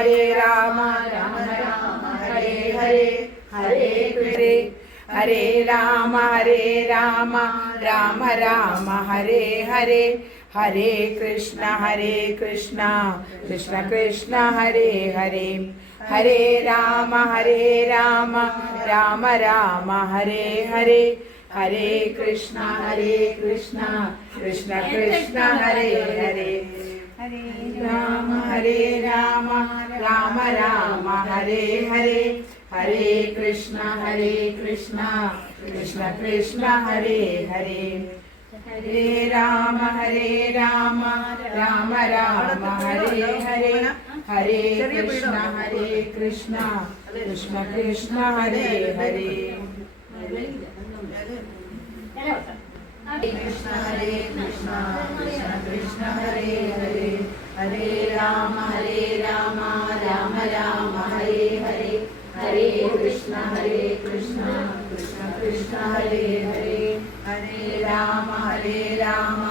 हरे राम राम राम हरे हरे हरे कृष्ण हरे राम राम राम हरे हरे हरे कृष्ण कृष्ण कृष्ण हरे हरे हरे राम राम राम हरे हरे हरे कृष्ण कृष्ण कृष्ण हरे हरे हरे राम राम राम हरे हरे हरे कृष्ण कृष्ण कृष्ण हरे हरे हरे राम राम राम हरे हरे हरे कृष्ण कृष्ण कृष्ण हरे हरे कृष्ण कृष्ण कृष्ण हरे हरे हरे राम राम राम हरे हरे हरे कृष्ण कृष्ण कृष्ण हरे हरे हरे राम राम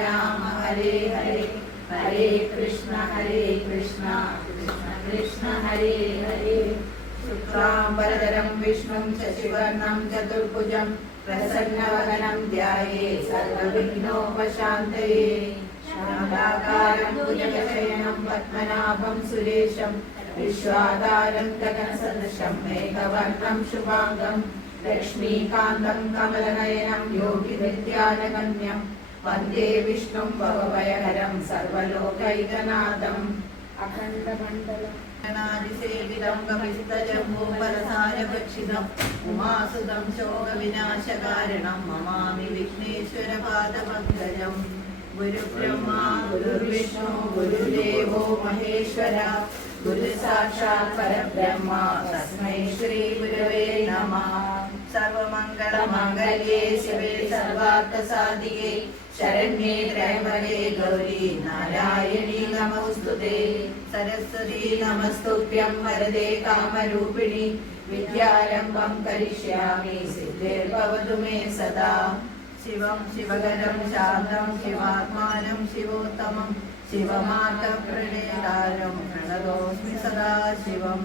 राम हरे हरे हरे कृष्ण कृष्ण कृष्ण हरे हरे शुक्लांबरधरं विष्णुं शशिवर्णं चतुर्भुजं प्रसन्नवदनं ध्यायेत् सर्वविघ्नोपशान्तये शान्ताकारं भुजगशयनं पद्मनाभं सुरेशं विश्वाधारं गगनसदृशं मेघवर्णं शुभांगं लक्ष्मीकान्तं कमलनयनं योगिविद्यानगम्यं वन्दे विष्णुं भवभयहरं सर्वलोकैकनाथम् अखण्डमण्डलम् सेवितं कपिस्तजम्बूफलसारभक्षितम् उमासुतं शोकविनाशकारणं नमामि विघ्नेश्वरपादपङ्कजम् गुरुब्रह्मा गुरुर्विष्णु गुरुदेवो महेश्वर गुरुसाक्षात् परब्रह्म तस्मै श्रीगुरवे नमः। सर्वमङ्गलमाङ्गल्ये शिवे सर्वार्थसाधिके शरण्ये त्र्यम्बके गौरी नारायणी नमोस्तुते सरस्वती नमस्तुभ्यं वरदे कामरूपिणि विद्यारम्भं करिष्यामि सिद्धिर्भवतु मे सदा। शिवं शिवगणं शान्तं शिवात्मानं शिवोत्तमं शिवमार्गप्रणेतारं प्रणतोऽस्मि सदा शिवं।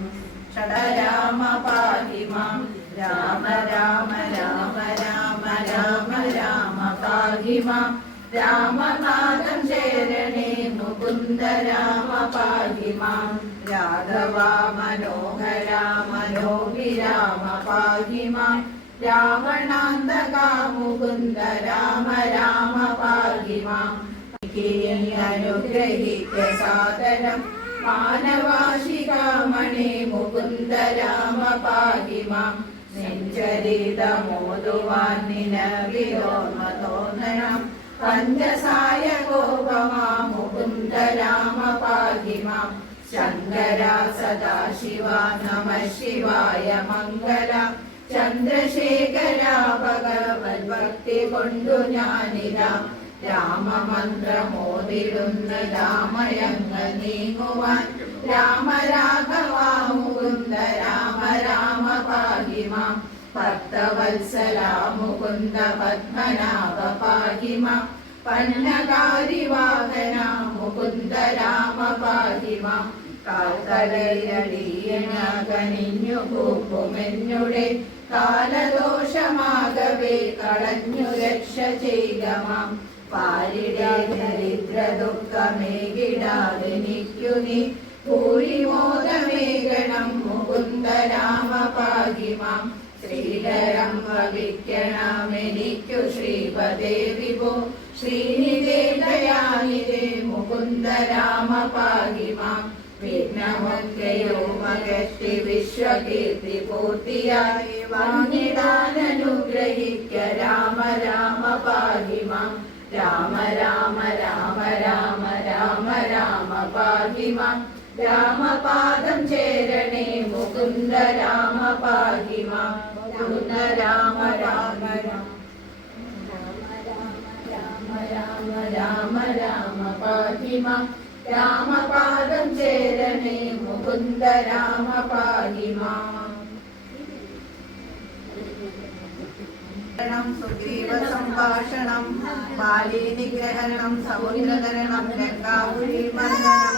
षडराम पाहि मां राम राम राम राम राम राम पाहि मां रामपादं शरणे मुकुन्द राम पाहि मां राघवा मनोहरा मनोभिराम पाहि मां रावणान्तका मुकुन्द राम राम पाहि मां अनुग्रहीत्य सादरं मानवाशिखामणे मुकुन्द राम पाहि मां നെഞ്ചരിതമോതുവാന്നിനവിരോമതോന്നനം പഞ്ചസായകോപമാ മുകുന്ദ രാമ പാഹി മാം ശങ്കര സദാശിവ നമ ശിവായ മംഗള ചന്ദ്രശേഖര ഭഗവത് ഭക്തി കൊണ്ടു ഞാനിതാ രാമമന്ത്രമോതിടുന്ന രാമയങ്ങൾ നീങ്ങുവാൻ രാമ രാഘവ മുകുന്ദ രാമ രാമ പാഹി മാം ഭക്തവത്സല മുകുന്ദ പത്മനാഭ പാഹി മാം പന്നകാരി വാഹന മുകുന്ദ രാമ പാഹി മാം കാൽത്തലയടിയനകനിഞ്ഞു കൂപ്പുമെന്നുടെ കാലദോഷമാകവേ കളഞ്ഞു രക്ഷ ചെയ്യുക മാം പാരിടെ ദരിദ്ര ദുഃഖമേകിടാതെനിക്കു നീ ഭൂരിമോദമേകണം മുകുന്ദ രാമ പാഹി മാം ശ്രീധരം ഭവിക്കണമെനിക്കു ശ്രീപദേ വിഭോ ശ്രീനിധേ ദയാനിധേ മുകുന്ദ രാമ പാഹി മാം വിഘ്നമൊക്കെയോ മകറ്റി വിശ്വകീർത്തി പൂർത്തിയായി വാങ്ങിടാനനുഗ്രഹിക്ക രാമ രാമ പാഹി മാം രാമ രാമ രാമ രാമ രാമ രാമ പാഹി മാം രാമപാദം ചേരണേ മുകുന്ദ രാമ പാഹി മാം മുകുന്ദ രാമ രാമ രാമ രാമ രാമ രാമ പാഹി മാം രാമപാദം ചേരണേ മുകുന്ദ രാമ പാഹി മാം സുഗ്രീവ സംഭാഷണം ബാലീ നിഗ്രഹണം സമുദ്രതരണം ലങ്കാപുരീ മർദ്ദനം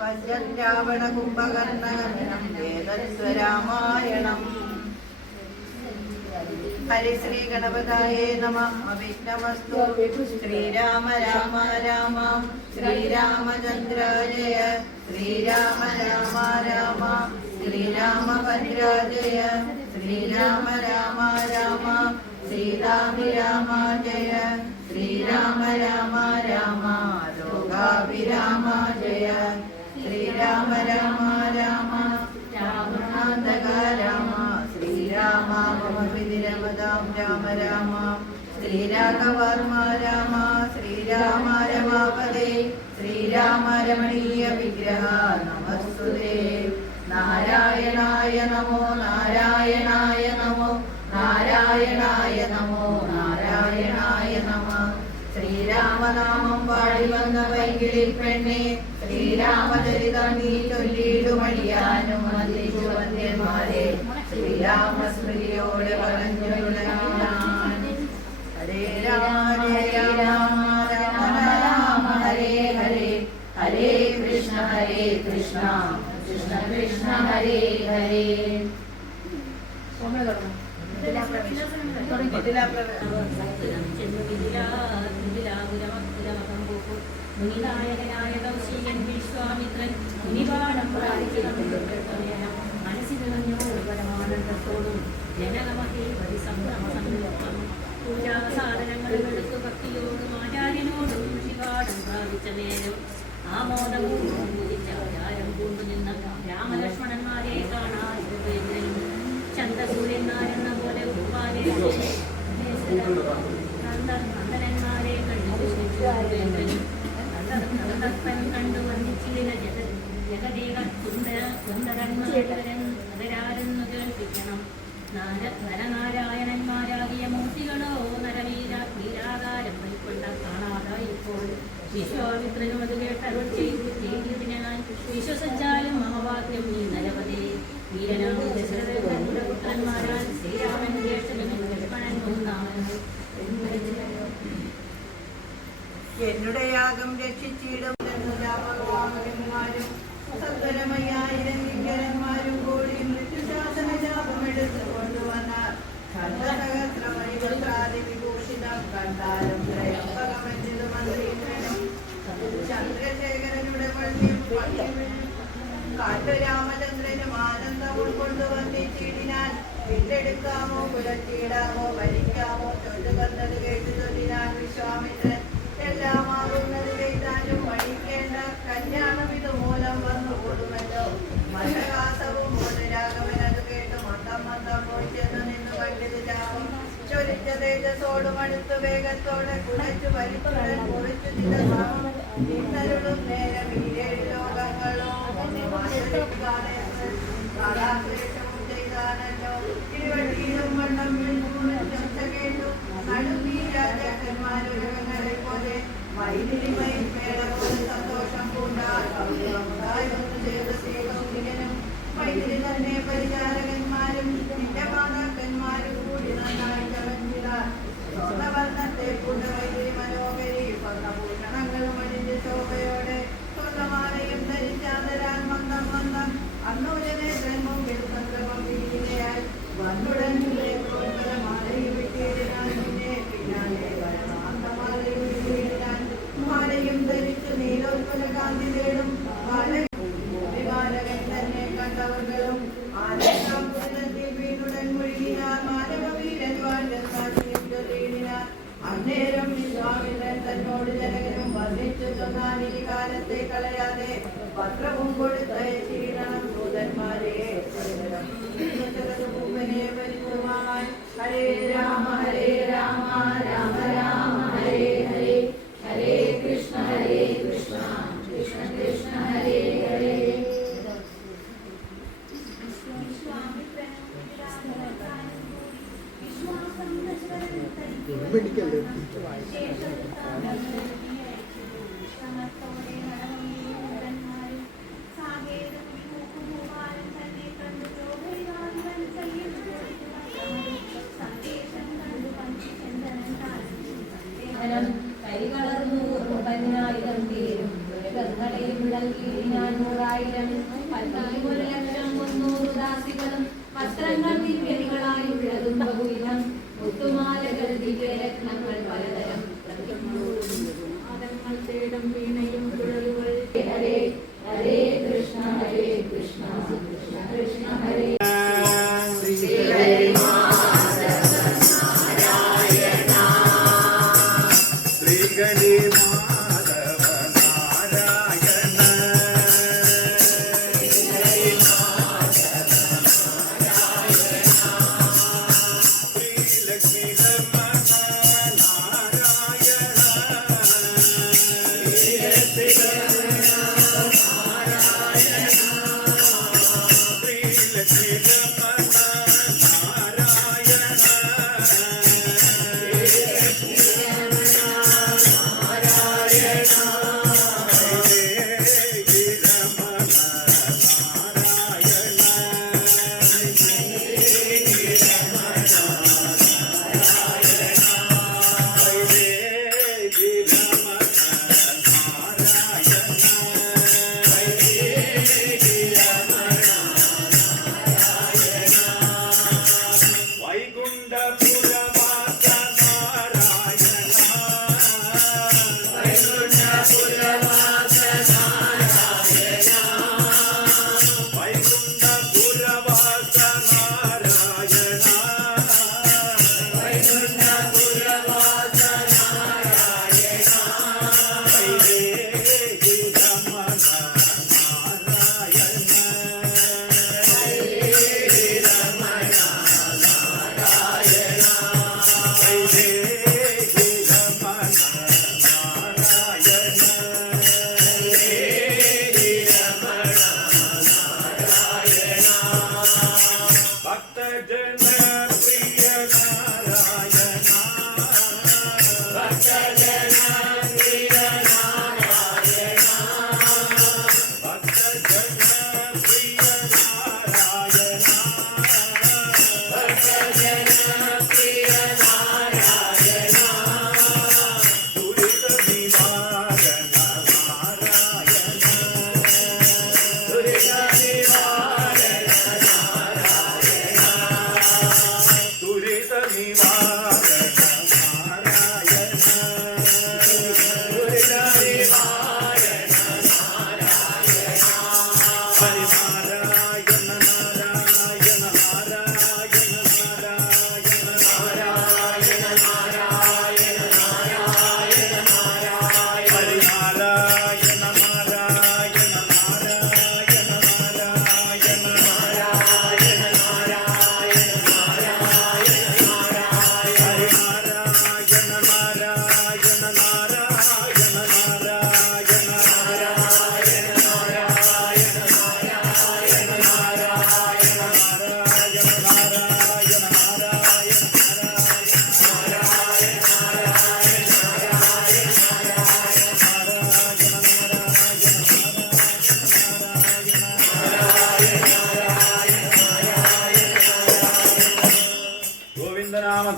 പഞ്ചരാവണ കുംഭകർണകർണം വേദസ്വരാമായണം. ഹരിശ്രീ ഗണപതായേ നമഃ. അവിഘ്നമസ്തു. ശ്രീരാമ രാമ രാമ ശ്രീരാമചന്ദ്ര ജയ. ശ്രീരാമ രാമ രാമ ശ്രീരാമഭദ്ര ജയ. ശ്രീരാമ രാമ രാമ സീതാഭിരാമ ജയ. ശ്രീരാമ രാമ രാമ ലോകാഭിരാമ ജയ. ശ്രീരാമ രാമ രാമ രാവണാന്തക രാമ. ശ്രീരാമ മമ വിധിരമതാം രാമ രാമ. ശ്രീരാഘവർമ്മ രാമ. ശ്രീരാമ രമാപദേ. ശ്രീരാമ രമണീയ വിഗ്രഹ നമസ്തുതേ. നാരായണായ നമോ നാരായണായ നമോ നാരായണായ നമോ നാരായണായ നമ. ശ്രീരാമനാമം പാടി വന്ന വൈകിളി പെണ്ണെ. ശ്രീരാമചരിതം നീ ചൊല്ലിയിടുമടിയാനും വന്ദിച്ചു വന്ധ്യന്മാരെ. ശ്രീരാമസ്മൃതിയോടെ പറഞ്ഞു തുടങ്ങാൻ. ഹരേ രാമ ജയ രാമ രാമ രാമ ഹരേ ഹരേ. ഹരേ കൃഷ്ണ കൃഷ്ണ കൃഷ്ണ ഹരേ ഹരേ. മുനിനായകനായ കൗശികൻ വിശ്വാമിത്രൻ മുനിപാഠം മനസ്സിലഞ്ഞോട് പരമാനന്ദത്തോടും ജനകമഹേ പരിസംഭ്രമസംയുക്തം പൂജാസാധനങ്ങളും എടുത്തു ഭക്തിയോടും ആചാര്യനോടും ഋഷിപാഠം പ്രാപിച്ച നേരം ആമോദപൂർവ്വം പൂജിച്ച ആചാരം കൊണ്ടുനിന്ന രാമലക്ഷ്മണന്മാരെ കാണാനും ചന്ദ്രസൂര്യന്മാരെന്ന പോലെ നന്ദനന്മാരെ കണ്ടു വന്നിച്ചിരുന്ന ജഗദീകന്മാരെന്ന് കേൾപ്പിക്കണം. നരനാരായണന്മാരാകിയ മൂർത്തികളോ വീരാകാരം കൈക്കൊണ്ട കാണാതായി. ഇപ്പോൾ വിശ്വാമിത്രനും അത് കേട്ടരുൾ ചെയ്തതിനെ ഞാൻ വിശ്വസഞ്ചാരം മമവാക്യം നീ നരവതേ. വീരനാം ദശരഥന്റെ പുത്രന്മാരാൽ ശ്രീരാമൻ ജ്യേഷ്ഠനും ലക്ഷ്മണൻ ഒന്നാമനും എന്നുടെ യാഗം രക്ഷിച്ചിടും ഭഗവാന്മാരും സത്വരമയ്യായിരം വിഗ്രഹന്മാരും കൂടി മൃത്യുശാസന ജാപമെടുത്ത് കൊണ്ടുവന്നാൽ വിഭൂഷിതം കണ്ടാലും ത്രയംബകമെന്നത് മന്ത്രിയും ചന്ദ്രശേഖരനുടെ കാട്ടുരാമചന്ദ്രനും ആനന്ദം ഉൾക്കൊണ്ടു വന്നിച്ചിടിനാൽ വില്ലെടുക്കാമോ കുലച്ചിടാമോ ഭരിക്കാമോ ചൊല്ലുകന്നത് കേട്ടു ചൊല്ലിനാൽ വിശ്വാമിത്രൻ എല്ലാമാകുന്നത് ചെയ്താലും പഠിക്കേണ്ട കല്യാണം ഇതുമൂലം വന്നു കൂടുമല്ലോ. മലകാസവും രാഘവനത് കേട്ട് മന്ദം മന്ദം പോയിച്ചെന്ന് നിന്ന് കണ്ടത് ജാവും ചൊലിച്ച തേജസ്സോടും അടുത്ത് വേഗത്തോടെ കുഴച്ചു വലിച്ചുടൻ കുറിച്ചു നിന്നരുളും നേരം ഈരേഴ് ലോകങ്ങളോ കാലാശ്ലേഷവും ചെയ്താനല്ലോ. ഇരുവഴിയിലും വണ്ണം ചർച്ച കേട്ടു നടുങ്ങി രാജാക്കന്മാരുലകങ്ങളെ പോലെ വൈദ്യുതിമയും മേള പോലെ സന്തോഷം പൂണ്ടായൊന്നു ചെയ്ത് ശ്രീകൗശികനും വൈദ്യുതി തന്നെ പരിചാരകന്മാരും നിന്റെ മാതാക്കന്മാരും കൂടി നന്നായി ചവഞ്ചിത. സ്വർണ്ണവർണ്ണത്തെ പൂണ്ട വൈദ്യുതി മനോഹരി സ്വർണ്ണഭൂഷണങ്ങളും അണിഞ്ഞ് ശോഭയോടെ സ്വർണ്ണമാലയും ധരിച്ചാതരാൻ മന്ദം മന്ദം അന്നൂരനെ മുമ്പിൽ സന്ദർഭം വീതിയായി വന്നുടൻ മാലയും വിട്ടിയിടാൻ മുന്നേ പിന്നാലെ വരണാന്തമാലയും വിട്ടിയിടാൻ മാലയും ധരിച്ചു നീലോത്പല കാന്തി തേടും ബാലകൻ തന്നെ കണ്ടവர்களுം ആനന്ദത്തിൽ വീണുടൻ മുഴുകിനാർ. മാനവവീരൻ വാഴ്ചൊല്ലിയിടിനാർ. അന്നേരം വിശ്വാമിത്രൻ തന്നോട് ജനകനും വർണ്ണിച്ചു ചൊന്നാൻ ഇനി കാലത്തെ കളയാതെ പത്രവും കൊടുത്തയച്ചിടണം ദൂതന്മാരെ. പൂപ്പനെ പരിചുവാൻ. ഹരേ രാമ രാമ രാമ ഹരേ ഹരേ. ഹരേ കൃഷ്ണ കൃഷ്ണ കൃഷ്ണ ഹരേ ഹരേ. കരികളർന്നു പതിനായിരം പേരും വിളക്കിയിടിനാൻ 1000 1 ലക്ഷം 300 ദാസികളും വസ്ത്രങ്ങൾ ദിവ്യനികളായുള്ളതും ബഹുവിധം മുത്തുമാലകൾ ദിവ്യരത്നങ്ങൾ പലതരം നാദങ്ങൾ തേടും വീണയും കുഴലുകൾ ഹരേ ഹരേ കൃഷ്ണ കൃഷ്ണ കൃഷ്ണ ഹരേ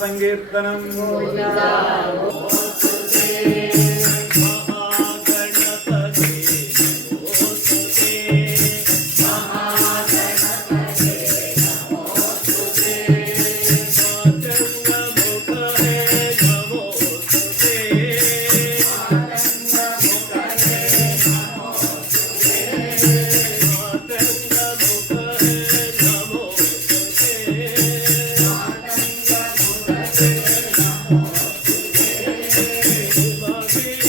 సంకీర్తనం Bhagavad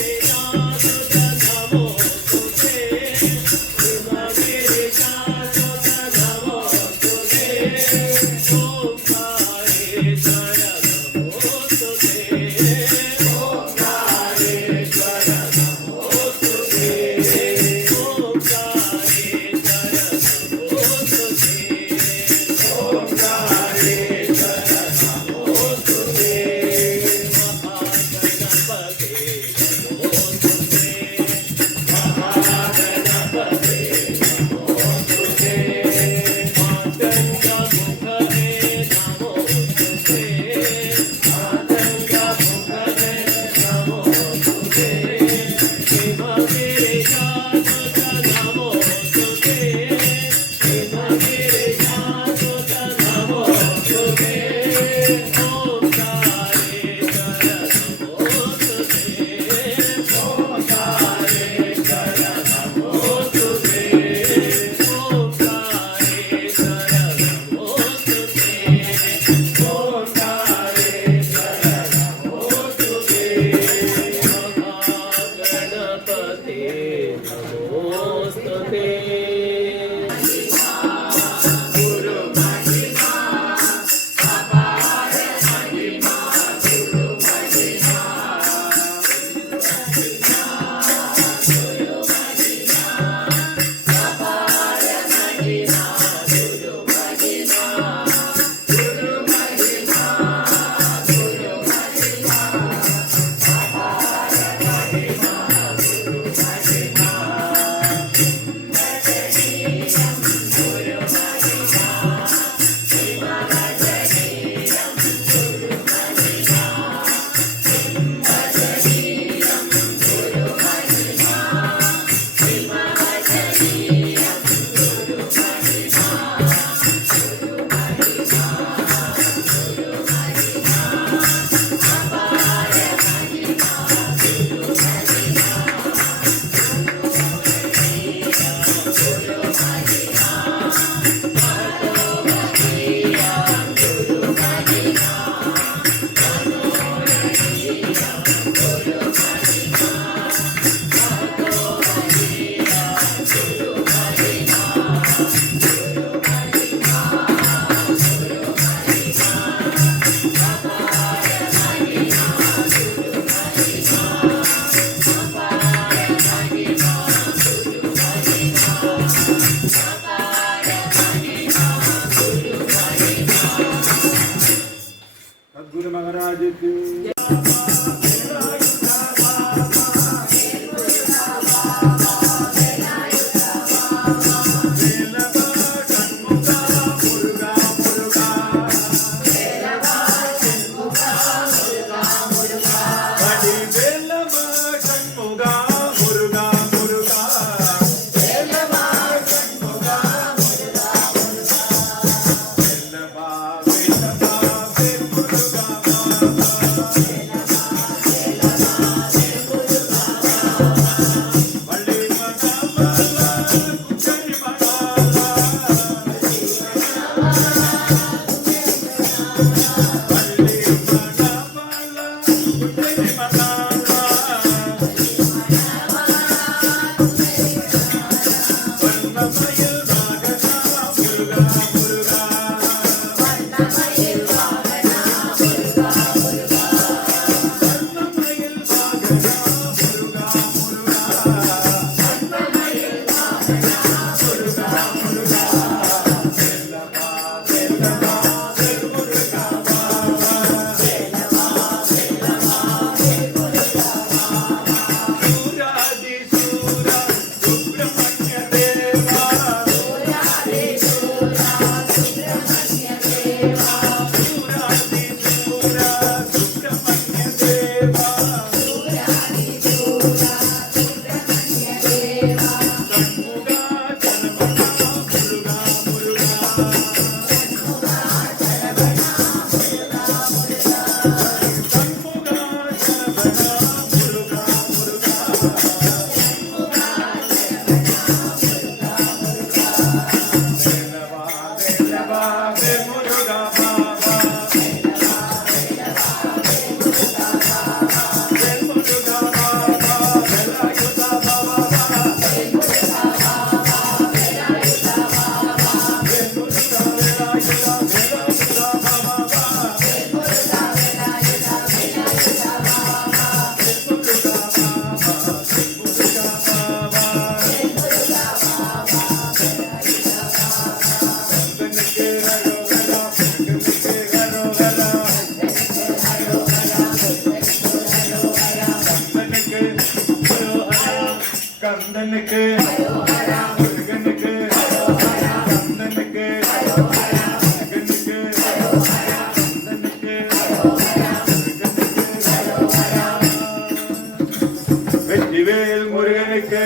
கந்தனுக்கு முருகனுக்கு கந்தனுக்கு முருகனுக்கு கந்தனுக்கு வெற்றிவேல் முருகனுக்கு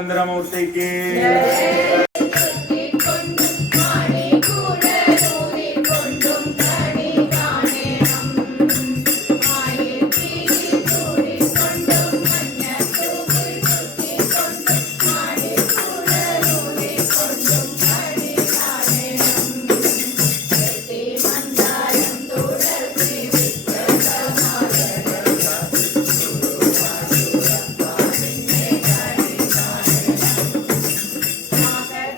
ചന്ദ്രമൂർത്തിക്ക് മകര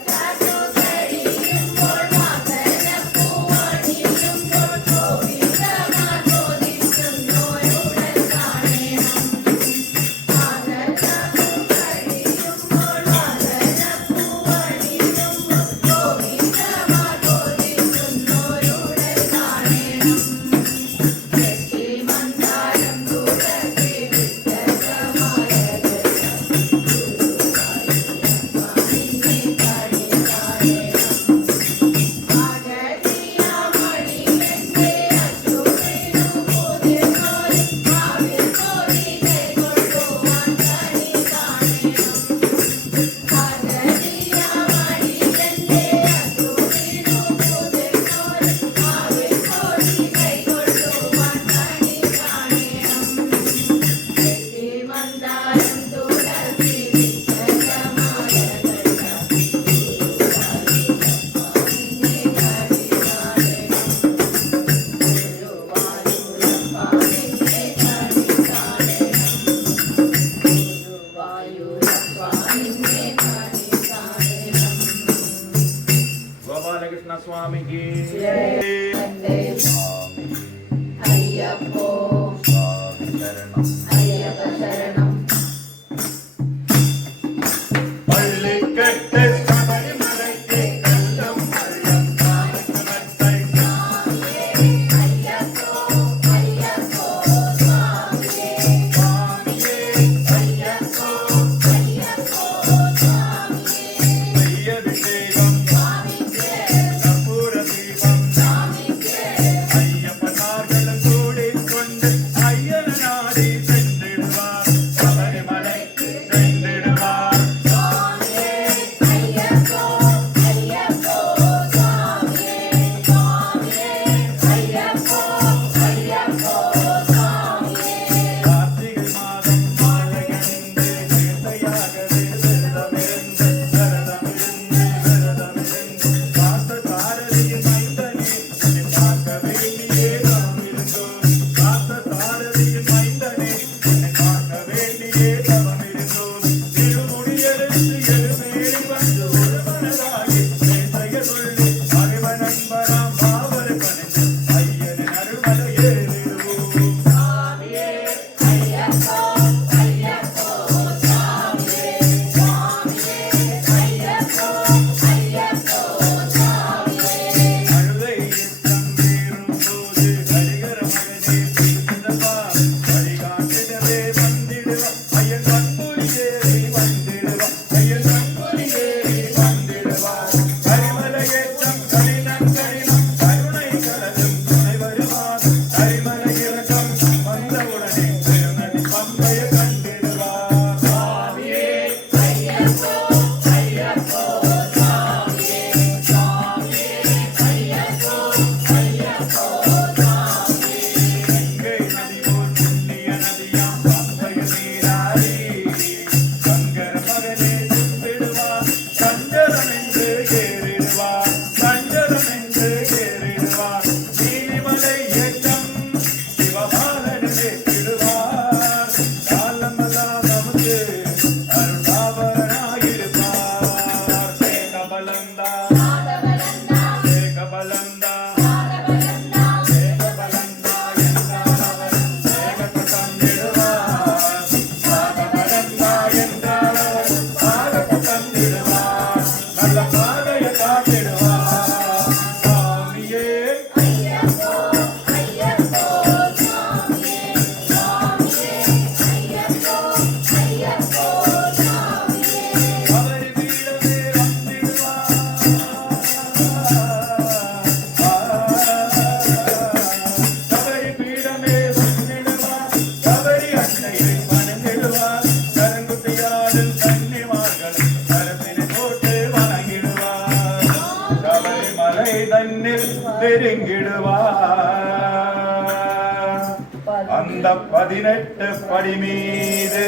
அந்த 18 படி மீது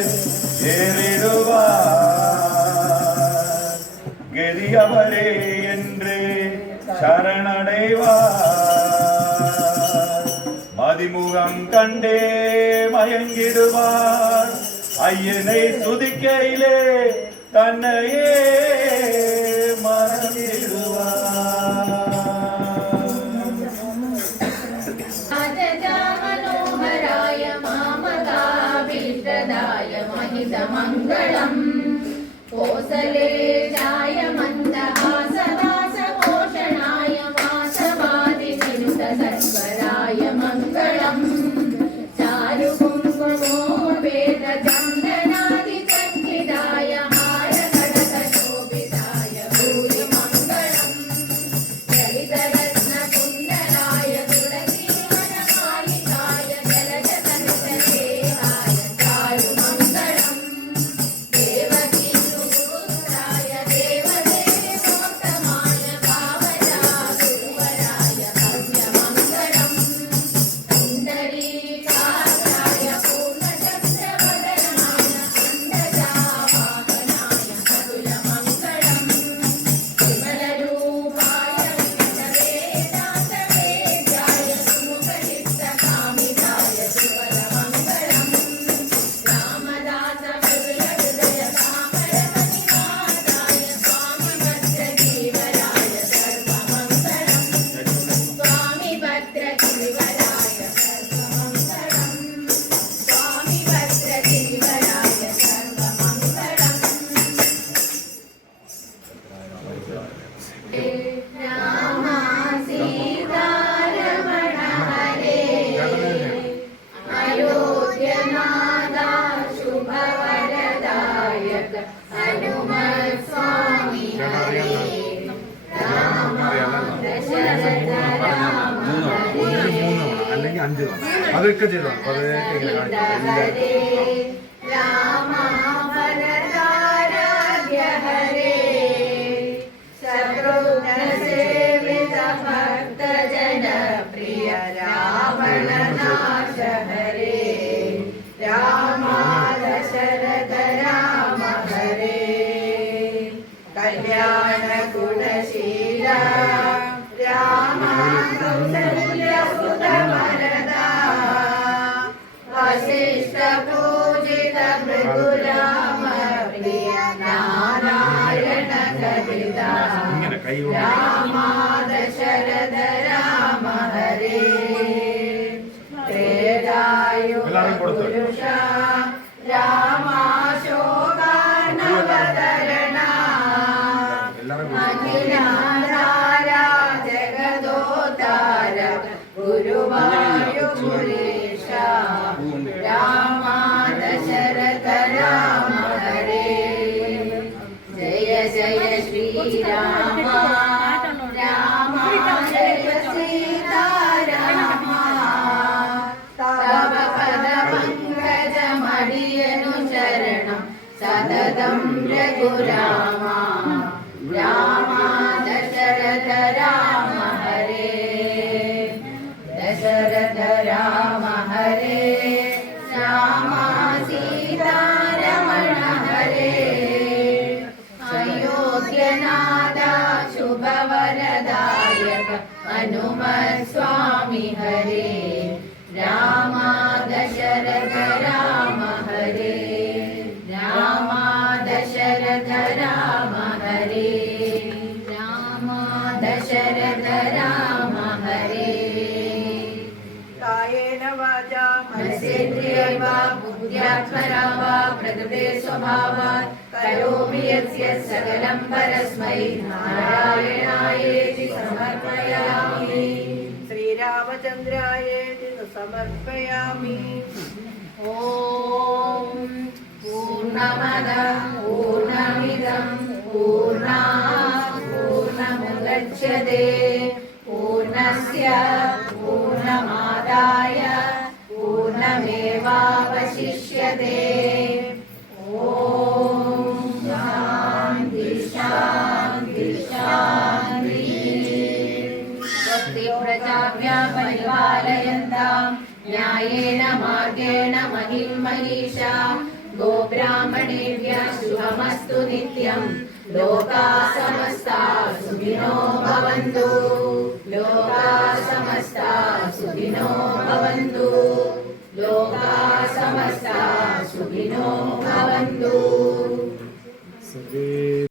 ஏறிடுவார். கதி அவரே என்று சரணடைவார். மதிமுகம் கண்டே மயங்கிடுவார். ஐயனை சுதிக்கையிலே தன்னையே மறந்திடுவார். मनोहराय मामकाभीष्टदाय महितमङ्गलम् कोसलेशाय मन्दहासदासपोषणाय वासवादिविनुतसत्वराय मङ्गलम् चारुकुङ्कुमोपेतचन्दनादिचर्चिताय हारकटकशोभिताय भूरिमङ्गलम् चलितरत्नकुण्डलाय तुलसीवनमालिकाय जलजतनतदेहाय चारुमङ्गलम् देवकीसुपुत्राय देवदेवोत्तमाय पावनागुरुवराय भव्यमङ्गलम् पुण्डरीकाक्षाय पूर्णचन्द्रवदनाय अण्डजावाहनाय अतुलमङ्गलम् विमलरूपाय विमलवेदान्तवेद्याय सुमुखचित्तकामिताय सुबलमङ्गलम् रामदासविमलहृदय सामरमणिनाथाय स्वामिभद्रजीवराय सर्वमङ्गलम् स्वामिभद्रजीवराय सर्वमङ्गलम् स्वामिभद्रजीवराय सर्वमङ्गलम् राम सीतारमण हरे अयोध्यनाथा शुभवरदायक हनुमत् स्वामी हरे राम दशरथ राम हरे അല്ലെങ്കിൽ 5 അതൊക്കെ ചെയ്തോ हरे राम वरदाराध्य हरे शत्रुघ्न सेवित भक्त जन प्रिय रावण नाश हरे राम दशरथ राम हरे कल्याण गुणशील राम कौसल्य सुत वरदा वसिष्ठ पूजित मृदुराम प्रिय नारायण कविता राम दशरथ राम हरे वेदायु पुरुष राम शोकानवदरणा अखिलाधारा जगदोतार गुरुवायुपुरेश राम दशरथ राम हरे जय जय श्री राम राम जय सीताराम तव पद पंकज मडियनु चरणं सततं रघुराम राम दशरथ राम हरे दशरथ राम हरे राम सीतारमण हरे अयोध्यनाथ शुभवरदायक हनुमत् स्वामी हरे राम दशरथ राम हरे राम दशरथ राम हरे राम दशरथ राम हरे कायेन वाचा मनसेन्द्रियैर्वा बुद्ध्यात्मना वा प्रकृते स्वभावात् करोमि यस्य सकलं परस्मै नारायणायेति समर्पयामि श्रीरामचन्द्रायेति समर्पयामि ॐ पूर्णमदः पूर्णमिदं पूर्णात् पूर्णमुदच्यते पूर्णस्य पूर्णमादाय पूर्णमेवावशिष्यते ॐ शान्ति शान्ति शान्तिः स्वस्ति प्रजाभ्यः परिपालयन्तां न्यायेन मार्गेण महिषा गोब्राह्मणेभ्यः शुभमस्तु नित्यम् लोकाः समस्ताः सुखिनो भवन्तु लोकाः समस्ताः सुखिनो भवन्तु लोकाः समस्ताः सुखिनो भवन्तु।